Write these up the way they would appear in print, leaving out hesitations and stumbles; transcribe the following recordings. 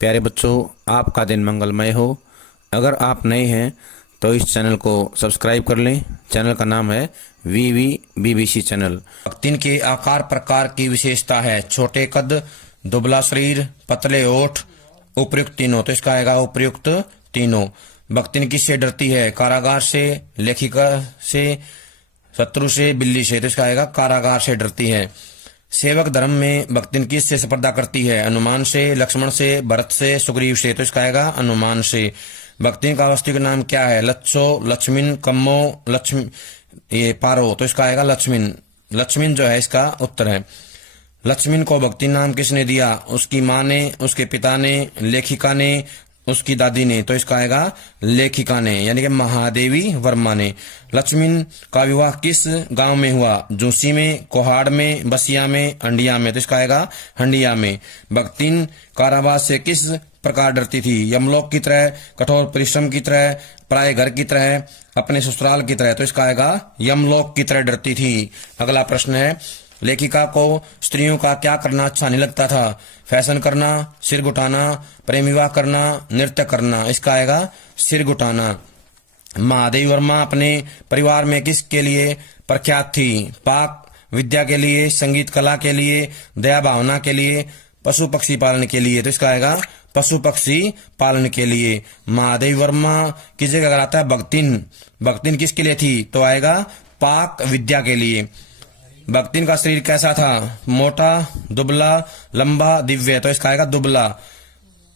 प्यारे बच्चों, आपका दिन मंगलमय हो। अगर आप नए हैं तो इस चैनल को सब्सक्राइब कर लें। चैनल का नाम है BBC चैनल। भक्तिन के आकार प्रकार की विशेषता है छोटे कद, दुबला शरीर, पतले ओठ, उपयुक्त तीनों। तो इसका आएगा उपयुक्त तीनों। भक्तिन किससे डरती है? कारागार से, लेखिका से, शत्रु से, बिल्ली से। तो इसका आएगा कारागार से डरती है। सेवक धर्म में भक्तिन किससे स्पर्धा करती है? हनुमान से, लक्ष्मण से, भरत से, सुग्रीव से। तो इसका आएगा हनुमान से। भक्तिन का वास्तविक नाम क्या है? लच्छो, लक्ष्मीन, कम्मो, लक्ष्मी, ये पारो। तो इसका आएगा लक्ष्मीन। लक्ष्मीन जो है इसका उत्तर है। लक्ष्मीन को भक्ति नाम किसने दिया? उसकी माँ ने, उसके पिता ने, लेखिका ने, उसकी दादी ने। तो इसका आएगा लेखिका ने, यानी कि महादेवी वर्मा ने। लक्ष्मीन का विवाह किस गांव में हुआ? जोशी में, कोहाड़ में, बसिया में, हंडिया में। तो इसका आएगा हंडिया में। भक्तिन कारावास से किस प्रकार डरती थी? यमलोक की तरह, कठोर परिश्रम की तरह, पराये घर की तरह, अपने ससुराल की तरह। तो इसका आएगा यमलोक की तरह डरती थी। अगला प्रश्न है, लेखिका को स्त्रियों का क्या करना अच्छा नहीं लगता था? फैशन करना, सिर घुटाना, प्रेम विवाह करना, नृत्य करना। इसका आएगा सिर घुटाना। महादेवी वर्मा अपने परिवार में किसके लिए प्रख्यात थी? पाक विद्या के लिए, संगीत कला के लिए, दया भावना के लिए, पशु पक्षी पालन के लिए। तो इसका आएगा पशु पक्षी पालन के लिए। महादेवी वर्मा किस जगह कहलाता है? भक्तिन। भक्तिन किसके लिए थी? तो आएगा पाक विद्या के लिए। भक्तिन का शरीर कैसा था? मोटा, दुबला, लंबा, दिव्य। तो इसका आएगा दुबला।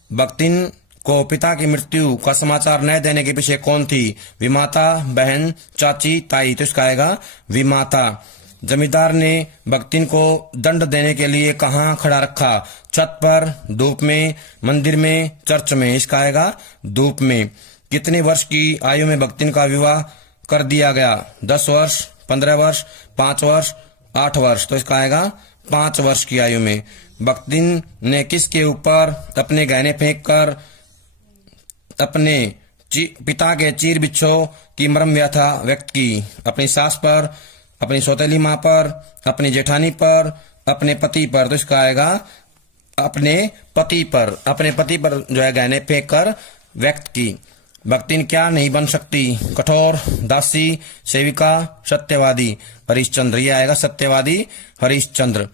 भक्तिन को पिता की मृत्यु का समाचार न देने के पीछे कौन थी? विमाता, बहन, चाची, ताई। तो इसका आएगा विमाता। जमींदार ने भक्तिन को दंड देने के लिए कहाँ खड़ा रखा? छत पर, धूप में, मंदिर में, चर्च में। इसका आएगा धूप में। कितने वर्ष की आयु में भक्तिन का विवाह कर दिया गया? 10 वर्ष, 15 वर्ष, 5 वर्ष, 8 वर्ष। तो इसका आएगा 5 वर्ष की आयु में। भक्तिन ने किसके ऊपर अपने गहने फेंककर अपने पिता के चीर बिच्छों की मर्म व्यथा व्यक्त की? अपनी सास पर, अपनी सौतेली माँ पर, अपनी जेठानी पर, अपने पति पर। तो इसका आएगा अपने पति पर। अपने पति पर जो है गहने फेंक कर व्यक्त की। भक्तिन क्या नहीं बन सकती? कठोर, दासी, सेविका, सत्यवादी, हरिश्चंद्र। ये आएगा सत्यवादी हरिश्चंद्र।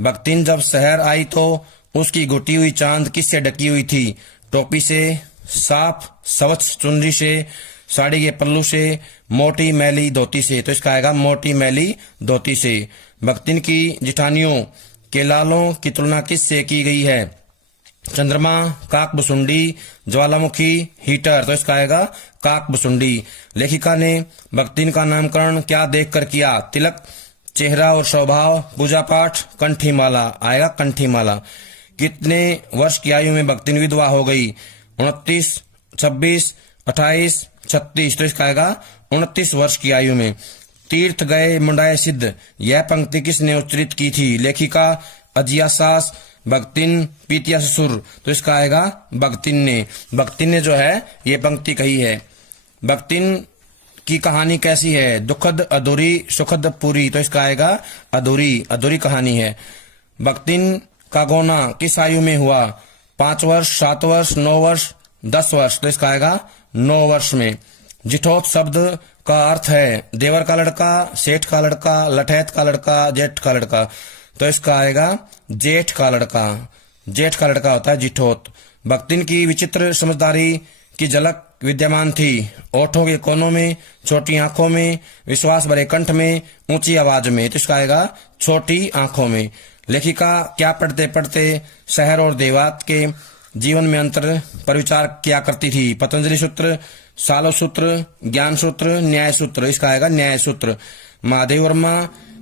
भक्तिन जब शहर आई तो उसकी घुटी हुई चांद किससे ढकी हुई थी? टोपी से, साफ स्वच्छ चुनरी से, साड़ी के पल्लू से, मोटी मैली धोती से। तो इसका आएगा मोटी मैली धोती से। भक्तिन की जिठानियों के लालों की तुलना किससे की गई है? चंद्रमा, काकभुसुंडी, ज्वालामुखी, हीटर। तो इसका आएगा काकभुसुंडी। लेखिका ने भक्तिन का नामकरण क्या देखकर किया? तिलक, चेहरा और स्वभाव, पूजा पाठ, कंठीमाला। आएगा कंठीमाला। कितने वर्ष की आयु में भक्तिन विधवा हो गई? 29, 26, 28, 36। तो इसका आएगा 29 वर्ष की आयु में। तीर्थ गए मुंडाए सिद्ध, यह पंक्ति किसने उच्चरित की थी? लेखिका, अजिया सास, भक्तिन, पीतिया ससुर। तो इसका आएगा भक्तिन ने। भक्तिन ने जो है ये पंक्ति कही है। भक्तिन की कहानी कैसी है? दुखद, अधूरी, सुखद, पूरी। तो इसका आएगा अधूरी। अधूरी कहानी है। भक्तिन का गोना किस आयु में हुआ? 5 वर्ष, 7 वर्ष, 9 वर्ष, 10 वर्ष। तो इसका आएगा 9 वर्ष में। जिठोत शब्द का अर्थ है देवर का लड़का, सेठ का लड़का, लठैत का लड़का, जेठ का लड़का। तो इसका आएगा जेठ का लड़का। जेठ का लड़का होता है जिठोत। भक्तिन की विचित्र समझदारी की झलक विद्यमान थी। ओठों के कोनों में, छोटी आंखों में, विश्वास भरे कंठ में, ऊंची आवाज में। तो इसका आएगा छोटी आंखों में। लेखिका क्या पढ़ते पढ़ते शहर और देवात के जीवन में अंतर पर विचार किया करती थी? पतंजलि सूत्र, सालो सूत्र, ज्ञान सूत्र, न्याय सूत्र। इसका आएगा न्याय सूत्र। महादेवी वर्मा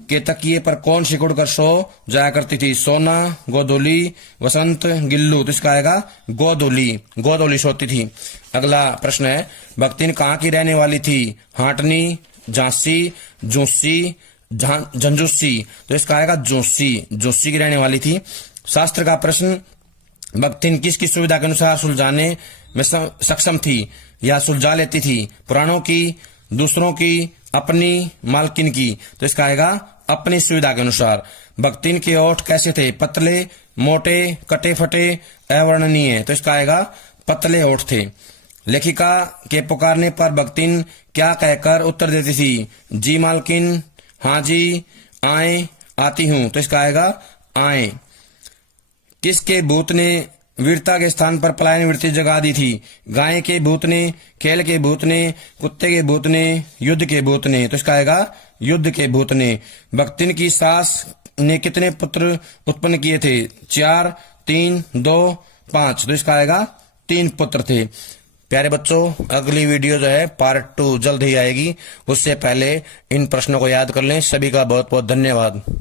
के तकिए पर कौन सिकुड़ कर सो जाया करती थी? सोना, गोदोली, वसंत, गिल्लू। तो इसका आएगा गोदोली। गोदोली सोती थी। अगला प्रश्न है, भक्तिन कहाँ की रहने वाली थी? हाटनी, झांसी, जोशी, झंझुसी। तो इसका आएगा जोशी। जोशी की रहने वाली थी। शास्त्र का प्रश्न, भक्तिन किसकी सुविधा के अनुसार सुलझाने में सक्षम थी या सुलझा लेती थी? पुराणों की, दूसरों की, अपनी, मालकिन की। तो इसका आएगा अपनी सुविधा के अनुसार। भक्तिन के ओठ कैसे थे? पतले, मोटे कटे फटे अवर्णनीय, तो इसका आएगा पतले होठ थे। लेखिका के पुकारने पर भक्तिन क्या कहकर उत्तर देती थी? जी मालकिन, हाँ जी, आए, आती हूं, तो इसका आएगा आए। किसके भूत ने वीरता के स्थान पर पलायन वृत्ति जगा दी थी? गाय के भूत ने, खेल के भूत ने, कुत्ते के भूत ने, युद्ध के भूत ने, तो इसका आएगा युद्ध के भूत ने। भक्तिन की सास ने कितने पुत्र उत्पन्न किए थे? 4, 3, 2, 5, तो इसका आएगा 3 पुत्र थे। प्यारे बच्चों, अगली वीडियो जो है पार्ट 2 जल्द ही आएगी, उससे पहले इन प्रश्नों को याद कर लें। सभी का बहुत बहुत धन्यवाद।